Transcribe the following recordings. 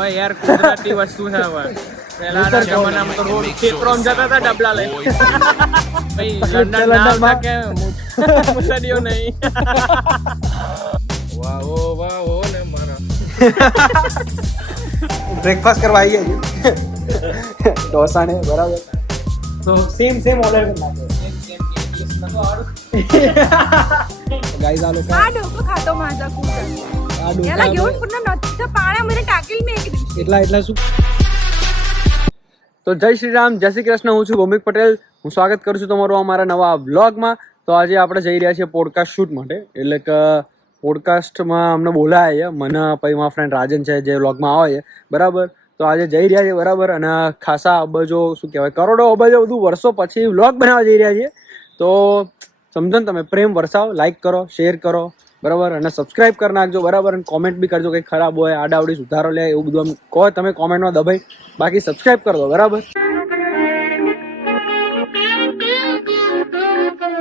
હવે યાર કુદરતી વસ્તુ છે હવે પહેલાના જમાનામાં તો રોડ ખેતરોમાં જતા હતા ડબલા લઈ ભાઈ લંડન ના આવતા કે મુસડીઓ નહીં વાહ ને મારા બ્રેકફાસ્ટ કરવા આવી ગયા છે ઢોસા ને બરાબર તો સેમ ઓર્ડર કરી નાખો ગાઈસ આ લોકો આ ડોકો ખાતો माझा खूप આ याला घेऊन पूर्ण नदीच्या पाण्यामध्ये टाकेल मी एक दिवशी એટલા શું તો જય શ્રી રામ જય શ્રી કૃષ્ણ હું છું ભૌમિક પટેલ હું સ્વાગત કરું છું તમારું અમારા નવા વ્લોગમાં તો આજે આપણે જઈ રહ્યા છીએ પોડકાસ્ટ શૂટ માટે એટલે કે પોડકાસ્ટમાં અમને બોલાયા છે મને પછી મારા ફ્રેન્ડ રાજન છે જે વ્લોગમાં આવે છે બરાબર તો આજે જઈ રહ્યા છે બરાબર અને ખાસા અબજો શું કહેવાય કરોડો અબજો બધું વર્ષો પછી વ્લોગ બનાવવા જઈ રહ્યા છીએ તો સમજો ને તમે પ્રેમ વરસાવો લાઈક કરો શેર કરો બરાબર અને સબસ્ક્રાઇબ કરી નાખજો બરાબર અને કોમેન્ટ બી કરજો કંઈ ખરાબ હોય આડાવડી સુધારો લે એવું બધું આમ કહો તમે કોમેન્ટમાં દબાઈ બાકી સબસ્ક્રાઇબ કરી દો બરાબર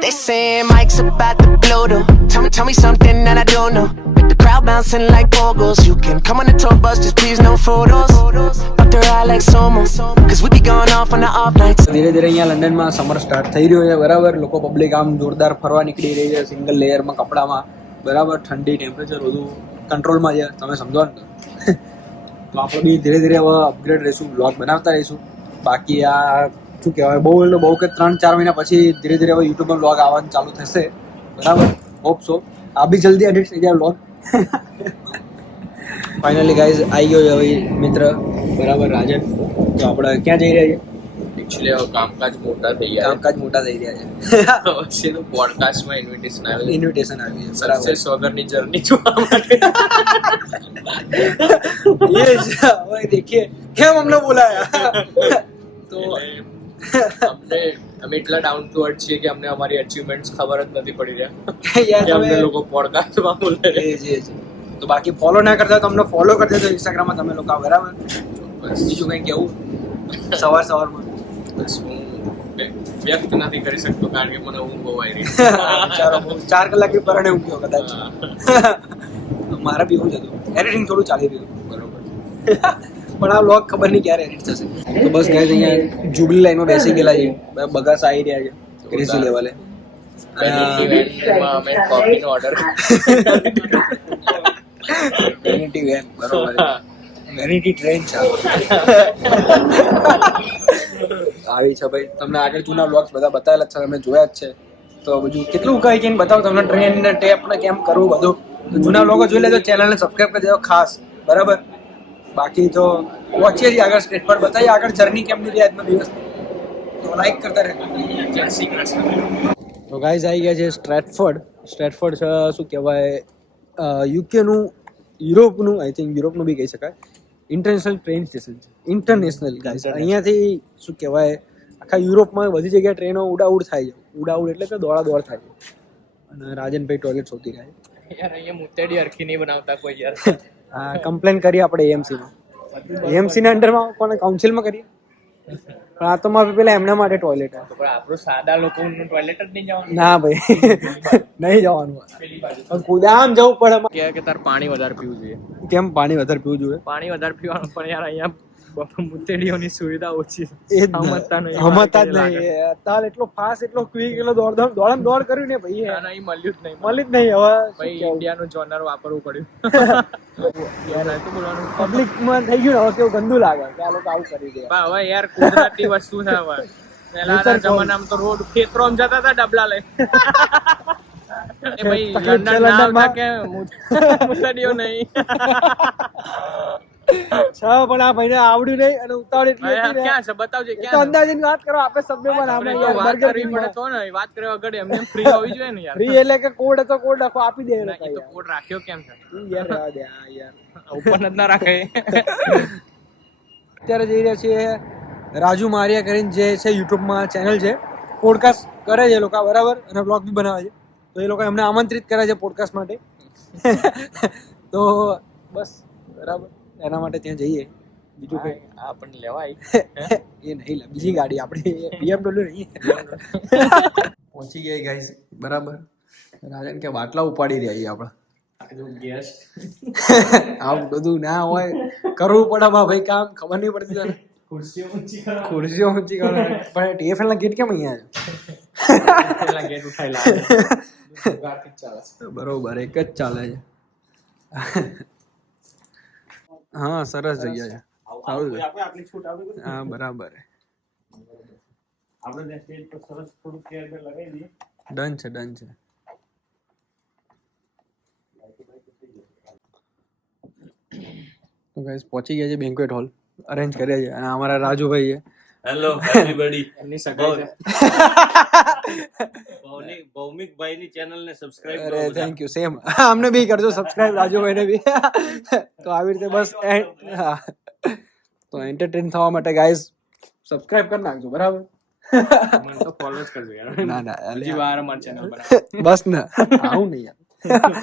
They say Mike's about to blow though. Tell me something that I don't know. With the crowd bouncing like pogos. You can come on the tour bus, just please no photos. But they're all like Somo. Cause we be going off on the off nights. ધીરે ધીરે અહીંયા લંડનમાં summer start થઈ રહ્યો છે બરાબર લોકો public આમ જોરદાર ફરવા નીકળી રહી છે સિંગલ લેયરમાં કપડામાં બરાબર ઠંડી ટેમ્પરેચર બધું કંટ્રોલમાં છે તમે સમજો ને તો આપણે બી ધીરે ધીરે હવે અપગ્રેડ રહીશું બ્લોગ બનાવતા રહીશું બાકી આ શું કહેવાય બહુ કે 3-4 મહિના પછી ધીરે ધીરે હવે યુટ્યુબમાં બ્લોગ આવવાનું ચાલુ થશે બરાબર હોપ સો આ બી જલ્દી એડિટ થઈ જાય બ્લોગ ફાઇનલી ગાઈઝ આવી ગયો છે હવે મિત્ર બરાબર રાજન તો આપણે ક્યાં જઈ રહ્યા છીએ એકચ્યુઅલી હવે કામકાજ મોટા થઈ ગયા છે પછીનું પોડકાસ્ટમાં ઇન્વિટેશન આવ્યું આવી છે બરાબર સક્સેસ વગરની જર્ની જોવા માટે ये હવે देखिए કેમ અમને બોલાયા તો અમે એટલા ડાઉન ટુ અર્થ છીએ કે અમને અમારી અચીવમેન્ટ્સ ખબર જ નથી પડી રહ્યા યાર કે અમને તમે લોકો પોડકાસ્ટમાં બોલે જી તો બાકી ફોલો ના કરતા તો અમને ફોલો કરી દેજો ઇન્સ્ટાગ્રામમાં તમે લોકો બરાબર બીજું કંઈ કેવું સવારમાં બસ હું વ્યક્ત નથી કરી શકતો કારણ કે મને ઊંઘ બહુ આવી રહી વિચારો 4 કલાકની પરણે હું ગયો કદાચ મારા બી એવું જ હતું એડિટિંગ થોડું ચાલી રહ્યું બરોબર પણ આ વ્લોગ ખબર નહીં ક્યારે એડિટ થશે તો બસ ગાઈઝ અહીંયા જુબલી લાઈનમાં બેસી ગયેલા છે બગાસ આવી રહ્યા છે ક્રેઝી લેવલે અમે કોફીનો ઓર્ડર વેનિટી વેન બરોબર વેનિટી ટ્રેન છે આવી છે ભાઈ તમને આગળ જૂના વ્લોગ્સ બધા બતાવેલા છે તમે જોયા જ છે તો બધું કેટલું કઈ કઈને બતાવો તમને ટ્રેન ને ટેપ ને કેમ કરવું બધું તો જૂના વ્લોગો જોઈ લેજો ચેનલને સબસ્ક્રાઇબ કરી દેજો ખાસ બરાબર બાકી તો પહોંચીએ છીએ આગળ સ્ટેટ પર બતાવીએ આગળ જર્ની કેમની રહી આજનો દિવસ તો લાઈક કરતા રહેજો જય શ્રી કૃષ્ણ તો ગાઈઝ આવી ગયા છે સ્ટ્રેટફોર્ડ છે શું કહેવાય યુકેનું યુરોપનું આઈ થિંક યુરોપનું બી કહી શકાય ઇન્ટરનેશનલ ટ્રેન સ્ટેશન છે ઇન્ટરનેશનલ ગાઈઝ અહીંયાથી શું કહેવાય આખા યુરોપમાં બધી જગ્યાએ ટ્રેનો ઉડાઉડ થાય છે ઉડાઉડ એટલે કે દોડ થાય છે અને રાજનભાઈ ટોયલેટ શોધી રહ્યા છે યાર અહીંયા મુત્તેડી અરખી નહીં બનાવતા કોઈ યાર હા કમ્પ્લેન કરીએ આપણે એએમસીના અંડરમાં કોને કાઉન્સિલમાં કરીએ પણ આ તો મારે પેલા એમના માટે ટોયલેટ તો પણ આપણું સાદા લોકોનું ટોયલેટ જ નહીં જવાનું ના ભાઈ નહીં જવાનું કુદામ જવું પડે કે તાર પાણી વધારે પીવું જોઈએ કેમ પાણી વધારે પીવું જોઈએ પાણી વધારે પીવાનું પણ યાર અહીંયા મુત્તેડીઓની સુવિધા ઓછી એ હમતા જ નહીં તાર એટલો ફાસ્ટ એટલો ક્વિક એટલો દોડ કર્યું ને ભાઈ નહીં મળ્યું જ નહીં મળી જ નહીં હવે ભાઈ ઇન્ડિયાનું જોનર વાપરવું પડ્યું યાર નતું બોલવાનું પબ્લિકમાં થઈ ગયું હવે કેવું ગંદુ લાગે કે આ લોકો આવું કરી દે પણ હવે યાર કુદરતી વસ્તુ છે હવે પહેલાના જમાનામાં તો રોડ ખેતરોમાં જતા હતા ડબલા લઈ ભાઈ લંડન ના આવતા કે મુસડીઓ નહીં પણ આ ભાઈને આવડ્યું નહીં અને ઉતાવળ એટલી ક્યાં છે બતાવજે તો અંદાજીને વાત કરો આપણે શબ્દોમાં નામ નહીં વાત કરવી પડે તો ને વાત કરવા વગર એમને ફ્રી હોવી જોઈએ ને યાર ફ્રી એટલે કે કોડ હતો કોડ લખો આપી દે એ તો કોડ રાખ્યો કેમ છે યાર રહેવા દે યાર ઉપર જ ના રાખે અત્યારે જઈ રહ્યા છીએ રાજુ મારિયા કરીને જે છે યુટ્યુબમાં ચેનલ છે પોડકાસ્ટ કરે છે એ લોકો બરાબર અને બ્લોગ બી બનાવે છે તો એ લોકો એમને આમંત્રિત કરે છે પોડકાસ્ટ માટે તો બસ બરાબર એના માટે ત્યાં જઈએ બીજું કઈ આ પણ લેવાય એ નહીં બીજી ગાડી આપણી BMW નહીં પહોંચી ગયા ગાઈઝ બરાબર રાજન કે બાટલા ઉપાડી રહ્યા છીએ આપણે ગેસ આવું બધું ના હોય, કરવું પડે બા ભાઈ કામ, ખબર નહીં પડતી તને. ખુરશીઓ ઊંચી કરો. ખુરશીઓ ઊંચી કરો પણ TFL ના ગેટ કેમ અહીંયા પેલા ગેટ ઉઠાઈ લાવે. ગારથી જ ચાલે છે. છે? બરોબર, એક જ ચાલે છે. હા, સરસ જગ્યા છે. સારું છે. આટલી છૂટ આપી દો. હા, બરાબર. આપણે ત્યાં સ્ટેજ પર સરસ થોડું કેર લગાવી દઈએ. ડન છે, ડન છે. તો ગાઈસ પહોંચી ગયા છે બેન્ક્વેટ હોલ, અરેન્જ કર્યા છે, અને અમારા રાજુભાઈ છે. Hello everybody. એમની સગાઈ છે. ભૌમિક ભાઈ ની ચેનલ ને સબસ્ક્રાઇબ અરે કરો. Thank you, same. અમને બી કરજો સબસ્ક્રાઇબ, રાજુભાઈને બી. તો આવી રીતે બસ હા, તો એન્ટરટેન થવા માટે ગાઈસ સબસ્ક્રાઇબ કરી નાખજો, બરાબર? મને તો ફોલો જ કરજો યાર. ના ના, હજી વાર અમાર ચેનલ પર બસ ને, આવું નહીં યાર.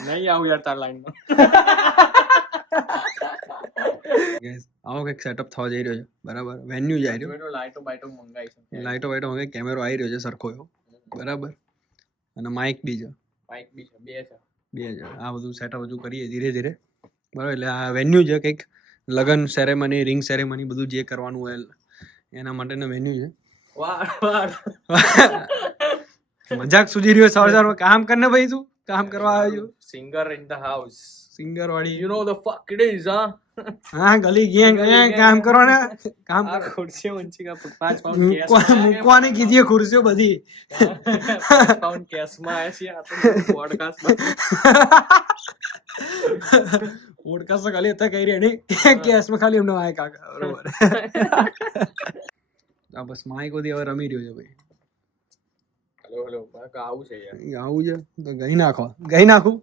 નહીં આવું યાર તાર લાઈન માં. ગાઈસ આવો કંઈક સેટઅપ થવા જઈ રહ્યો છે, બરાબર? વેન્યુ જઈ રહ્યો, લાઈટો બાઈટો મંગાઈ છે. લાઈટો વાઈટો મંગાઈ, કેમેરો આવી રહ્યો છે સરખો એવો, બરાબર? અને માઇક બી છે, બાઈક બી છે, બે છે. 2000. આ બધું સેટઅપ હજુ કરીએ ધીરે ધીરે, બરાબર? એટલે આ વેન્યુ છે કંઈક લગન સેરેમની, રિંગ સેરેમની, બધું જે કરવાનું હોય એના માટેનું વેન્યુ છે. વાહ વાહ. મજાક સૂજી રહ્યો સવારમાં. કામ કરને ભાઈ, તું કામ કરવા આવ્યો singer in the house. Singer વાળી. You know the fuck it is હા. હા, ગલી ગેંગ કામ કરો ને, કામ આ કરો. ખુરશી ઊંચી કા 5 પાઉન્ડ કેશ મૂકવાની કીધી ખુરશીઓ બધી. 5 પાઉન્ડ કેશ માં આયા છે આ તો પોડકાસ્ટ માં. પોડકાસ્ટ ખાલી અત્યારે કહી રહ્યા નહીં, કેસમાં ખાલી એમનો આય કાકા, બરોબર? આ બસ માઇક બધી હવે રમી રહ્યો છે ભાઈ. હેલો હેલો આવું છે યાર. આવું છે તો ગઈ નાખો, ગઈ નાખું.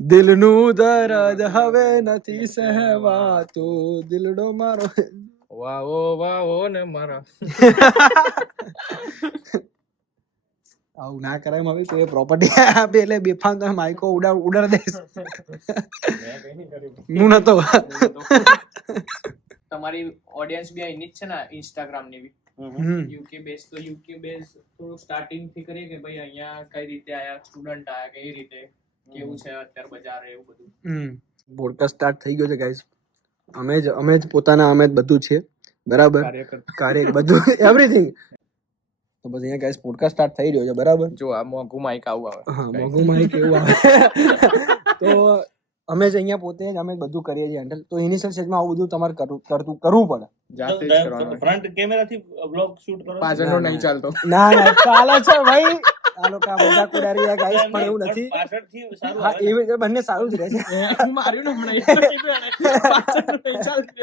દિલનું દર્દ હવે નથી સહેવાતું, દિલડો મારો. વાહ ઓ ને મારા. આવું ના કરાય હવે, તો એ પ્રોપર્ટી આપે એટલે બેફામ તમે માઇકો ઉડાડ દઈશ. હું નતો. તમારી ઓડિયન્સ બી અહીંની જ છે ને, ઇન્સ્ટાગ્રામ ની બી. યુકે બેઝ તો યુકે બેઝ થોડું સ્ટાર્ટિંગ થી કરીએ કે ભાઈ અહીંયા કઈ રીતે આયા સ્ટુડન્ટ આયા, કઈ રીતે કેવું છે અત્યારે બજાર, એવું બધું. પોડકાસ્ટ સ્ટાર્ટ થઈ ગયો છે ગાઈસ. અમે જ પોતાના અમે જ બધું છે, બરાબર? કાર્ય બધું એવરીથિંગ. તો બસ અહીંયા ગાઈસ પોડકાસ્ટ સ્ટાર્ટ થઈ રહ્યો છે, બરાબર? જો આ મોંઘું માઈક આવું આવે. હા, મોંઘું માઈક એવું આવે. તો અમે જ અહીંયા પોતે જ અમે જ બધું કરીએ છીએ હેન્ડલ. તો ઇનિશિયલ સ્ટેજમાં આવું બધું તમારે કરવું પડે. જાતે જ કરવાનું. ફ્રન્ટ કેમેરાથી વ્લોગ શૂટ કરો. પાછળનો નહીં ચાલતો. ના ચાલે છે ભાઈ. આ લોકો આ મજાક ઉડાડી રહ્યા ગાઈસ, પણ એવું નથી. પાછળથી સારું હા, આવે. એવી રીતે બંને સારું જ રહે છે. માર્યું ને હમણાં. પાછળનો નહીં ચાલતો.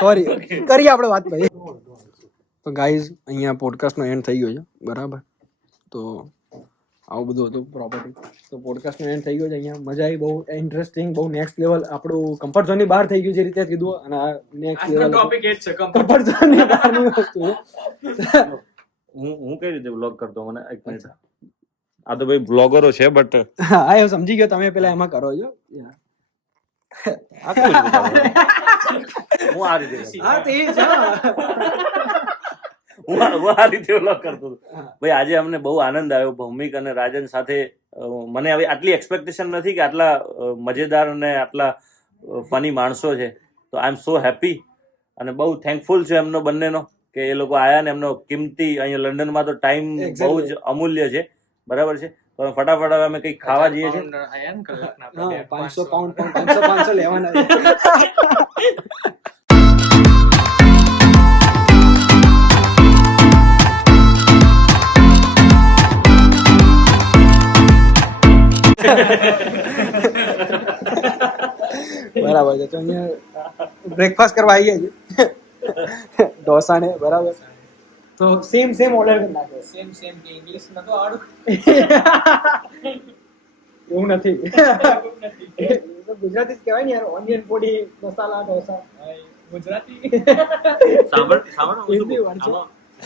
સોરી, કરીએ આપણે વાત ભાઈ. તો ગાઈઝ અહીંયા પોડકાસ્ટનો એન્ડ થઈ ગયો છે, બરાબર? તો આવું બધું હતું પ્રોપર્ટી. તો પોડકાસ્ટનો એન્ડ થઈ ગયો છે અહીંયા. મજા આવી, બહુ ઇન્ટરેસ્ટિંગ, બહુ નેક્સ્ટ લેવલ. આપણું કમ્ફર્ટ ઝોનની બહાર થઈ ગયું છે, રીતે કીધું. અને આ નેક્સ્ટ લેવલ ટોપિક એ જ છે કમ્ફર્ટ ઝોનની બહારની વસ્તુ છે. હું કઈ રીતે વ્લોગ કરતો, મને એક મિનિટ. આ તો ભાઈ બ્લોગરો છે બટ હા, એ સમજી ગયો. તમે પેલા એમાં કરો છો. હું આ રીતે કરતો. હા, તે જ. હું આ રીતે વ્લોગ કરતો હતો. ભાઈ આજે અમને બહુ આનંદ આવ્યો ભૌમિક અને રાજન સાથે. મને હવે આટલી એક્સપેક્ટેશન નથી કે આટલા મજેદાર અને આટલા ફની માણસો છે. તો આઈ એમ સો હેપી અને બહુ થેન્કફુલ છે એમનો બંનેનો કે એ લોકો આયા ને એમનો કિંમતી અહીંયા લંડનમાં તો ટાઈમ બહુ જ અમૂલ્ય છે, બરાબર છે? તો ફટાફટ હવે અમે કંઈક ખાવા જઈએ છીએ. 500 પાઉન્ડ 500 લેવાના છે. બરાબર છે. તો અહીંયા બ્રેકફાસ્ટ કરવા આવી ગયા છે ઢોસા ને, બરાબર? તો સેમ ઓર્ડર કરી નાખે. સેમ કે ઇંગ્લિશ નતો આવડું. એવું નથી. તો ગુજરાતી જ કહેવાય ને યાર. ઓનિયન પોડી, મસાલા ઢોસા. ગુજરાતી.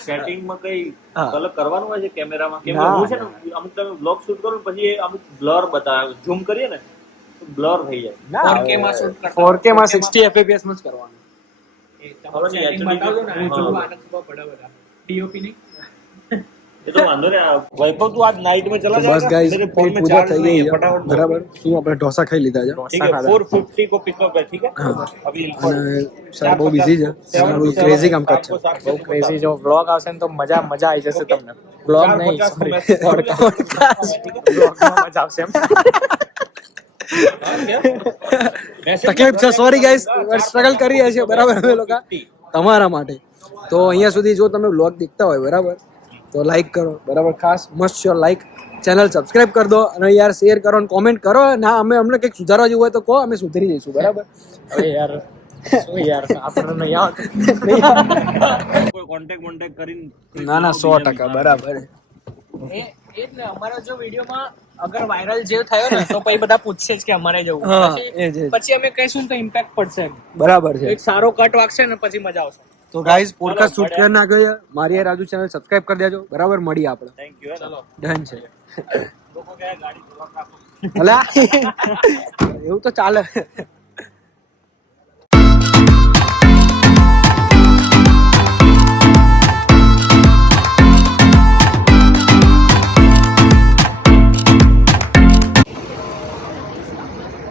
સેટિંગમાં કઈ હા. કલર કરવાનું હોય છે કેમેરામાં? કેમ ના, હું છે ને અમુક તમે બ્લોગ શૂટ કરો ને પછી એ અમુક બ્લર બતાવે, ઝૂમ કરીએ ને તો બ્લર થઈ જાય. 4K માં shoot કરતા. 4K માં 60 fps માં જ કરવાનું. એ તમારું setting બતાવજો ને. હા. જોવા આનંદ ખબર પડે બધા. TOP નહીં. ये तो वांदो नहीं वैभव तू आज नाइट में चला તો બસ जाएगा ગાઈઝ मेरे फोन પેટ में पूजा चार्ज થઈ नहीं ગઈ है છે फटाफट બરાબર. શું આપણે ઢોસા ખાઈ લીધા છે. ठीक है 450 को पिकअप है ठीक है अभी અને સર બહુ બિઝી છે. બહુ ક્રેઝી કામકાજ છે. બહુ ક્રેઝી. જો વ્લોગ આવશે ને તો મજા આવી જશે તમને. વ્લોગ નહીં, સોરી, પોડકાસ્ટ. વ્લોગમાં મજા આવશે એમ. તકલીફ છે, સોરી ગાઈઝ, સ્ટ્રગલ કરી રહ્યા છીએ બરાબર અમે લોકો તમારા માટે. તો અહીંયા સુધી જો તમે વ્લોગ દેખતા હોય બરાબર તો લાઈક કરો બરાબર, ખાસ must sure like, channel subscribe કરી દો અને યાર શેર કરો અને કોમેન્ટ કરો. ના અમે અમને કંઈક સુધારવા જેવું હોય તો કહો, અમે સુધરી જઈશું બરાબર. હવે યાર શું યાર આપણને નહીં આવતું. कोई कांटेक्ट કરીને ના ના 100% બરાબર. એ જ ને, અમારો જો વિડીયોમાં અગર વાયરલ જે થયો ને તો પછી બધા પૂછશે જ કે અમારે જવું. હા, પછી- એ જ. પછી અમે કહીશું તો ઇમ્પેક્ટ પડશે. બરાબર છે. એક સારો કટ વાગશે ને પછી મજા આવશે. તો ગાઈઝ પોડકાસ્ટ શૂટ કરી નાખ્યો છે. મારી આ રાજુ ચેનલ સબસ્ક્રાઇબ કરી દેજો બરાબર. મળીએ આપણે. થેન્ક યુ ચલો ડન છે. લોકો કહે ગાડી બ્લોક રાખો અલા એવું તો ચાલે.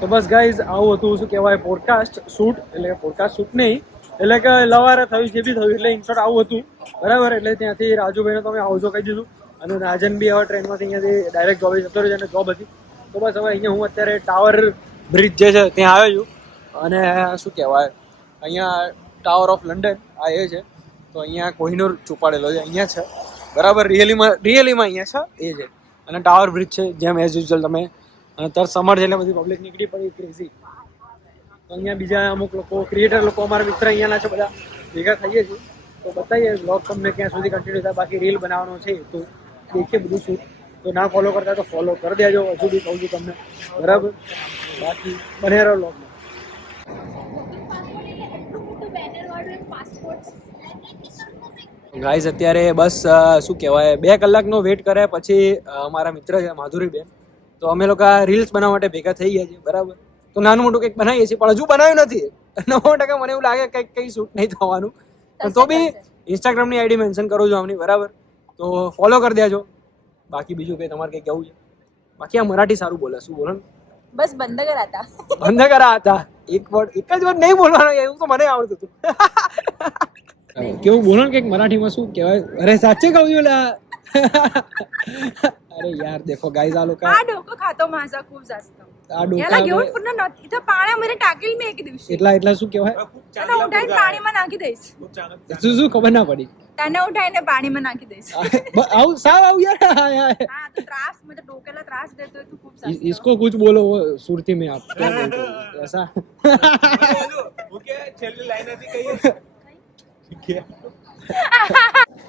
તો બસ ગાઈઝ આવું હતું શું કહેવાય પોડકાસ્ટ શૂટ. એટલે પોડકાસ્ટ શૂટ નહીં, એટલે કે લવારે થયું જે બી થયું એટલે ઇન્શોર્ટ આવું હતું બરાબર. એટલે ત્યાંથી રાજુભાઈને તો અમે આવજો કહી દીધું અને રાજન બી હવે ટ્રેનમાંથી અહીંયાથી ડાયરેક્ટ જોબે જતો રહ્યો છે અને જોબ હતી. તો બસ હવે અહીંયા હું અત્યારે ટાવર બ્રિજ જે છે ત્યાં આવ્યો છું અને શું કહેવાય અહીંયા ટાવર ઓફ લંડન આ એ છે. તો અહીંયા કોહિનૂર છુપાડેલો છે, અહીંયા છે બરાબર. રિયલીમાં અહીંયા છે એ છે. અને ટાવર બ્રિજ છે જેમ એઝ યુઝ્યુઅલ તમે. અને અત્યારે સમર છે એટલે બધી પબ્લિક નીકળી પડી ક્રેઝી. તો અહીંયા બીજા અમુક લોકો ક્રિએટર લોકો અમારા મિત્ર અહીંયાના છે, બધા ભેગા થઈએ છીએ. તો બતાવીએ બ્લોગ તમને ક્યાં સુધી કન્ટિન્યુ થાય. બાકી રીલ બનાવવાનો છે તો દેખીએ બધું શું. તો ના ફોલો કરતા તો ફોલો કરી દેજો. હજુ બી કહું છું તમને બરાબર. બાકી બને રહો બ્લોગમાં. ગાઈઝ અત્યારે બસ શું કહેવાય 2 કલાકનો વેઇટ કરે પછી અમારા મિત્ર છે માધુરીબેન, તો અમે લોકો રીલ્સ બનાવવા માટે ભેગા થઈ ગયા છીએ બરાબર. તો નાનું મોટું કંઈક બનાવીએ છીએ પણ હજુ બનાવ્યું નથી. 9% મને એવું લાગે કંઈ શૂટ નહીં થવાનું. પણ તો બી ઇન્સ્ટાગ્રામની આઈડી મેન્શન કરું છું આમની બરાબર. તો ફોલો કરી દેજો. બાકી બીજું કંઈ તમારે કંઈ કહેવું છે? બાકી આ મરાઠી સારું બોલે. શું બોલો? બસ બંધ કરાતા. બંધ કરા હતા. એક જ વાર નહીં બોલવાનું, એવું તો મને આવડતું હતું. કેવું બોલો ને કંઈક મરાઠીમાં શું કહેવાય? અરે સાચે કહું છું લા. अरे यार देखो गाइस आ लोग हा डोकं खातो माझा खूप जास्त. याला घेऊन पूर्ण इथं पाण्यामध्ये टाकेल मी एक दिवशी. એટલા શું કહેવાય? त्याला उठाઈને પાણીમાં નાખી દઈશ. શું ખબર ના પડી? त्याने उठाઈને પાણીમાં નાખી દઈશ. આવું સાવ આવું યાર. हा तो त्रास म्हणजे डोक्याला त्रास देतोय तू खूप जास्त. इसको कुछ बोलो वो सुरती में आप क्या बोलते हो ऐसा.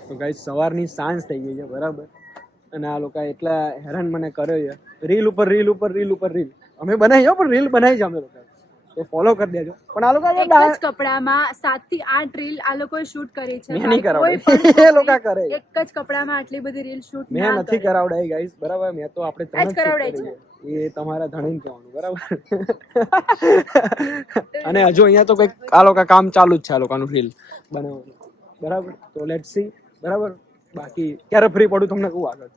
તો ગાઈસ સવારની સાંજ થઈ ગઈ છે બરાબર. અને આ લોકો એટલા હેરાન મને કર્યો છે. રીલ ઉપર રીલ અમે બનાવી પણ રીલ બનાવી છે અમે લોકો. તો ફોલો કરી દેજો. પણ આ લોકો એક જ કપડામાં 7 થી 8 રીલ આ લોકોએ શૂટ કરી છે. મેં નહીં કરાવડાવી. એ લોકો કરે. એક જ કપડામાં આટલી બધી રીલ શૂટ મેં નથી કરાવડાવી ગાઈસ બરાબર. મેં તો આપણે આજ કરાવડાવી છે. એ તમારા ધણીને કહેવાનું બરાબર. અને હજુ અહીંયા તો કંઈક આ લોકો કામ ચાલુ જ છે આ લોકોનું રીલ બનાવવાનું બરાબર. તો લેટ્સ સી બરાબર. બાકી ક્યારે ફ્રી પડું તમને કહું આગળ.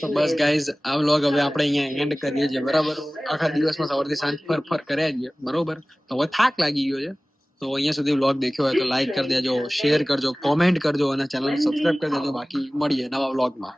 તો બસ ગાઈઝ આ વ્લોગ હવે આપણે અહીંયા એન્ડ કરીએ છીએ બરાબર. આખા દિવસમાં સવારથી સાંજ ફર કર્યા છીએ બરોબર. તો હવે થાક લાગી ગયો છે. તો અહીંયા સુધી વ્લોગ દેખ્યો હોય તો લાઈક કરી દેજો, શેર કરજો, કોમેન્ટ કરજો અને ચેનલ સબસ્ક્રાઇબ કરી દેજો. બાકી મળીએ નવા વ્લોગમાં.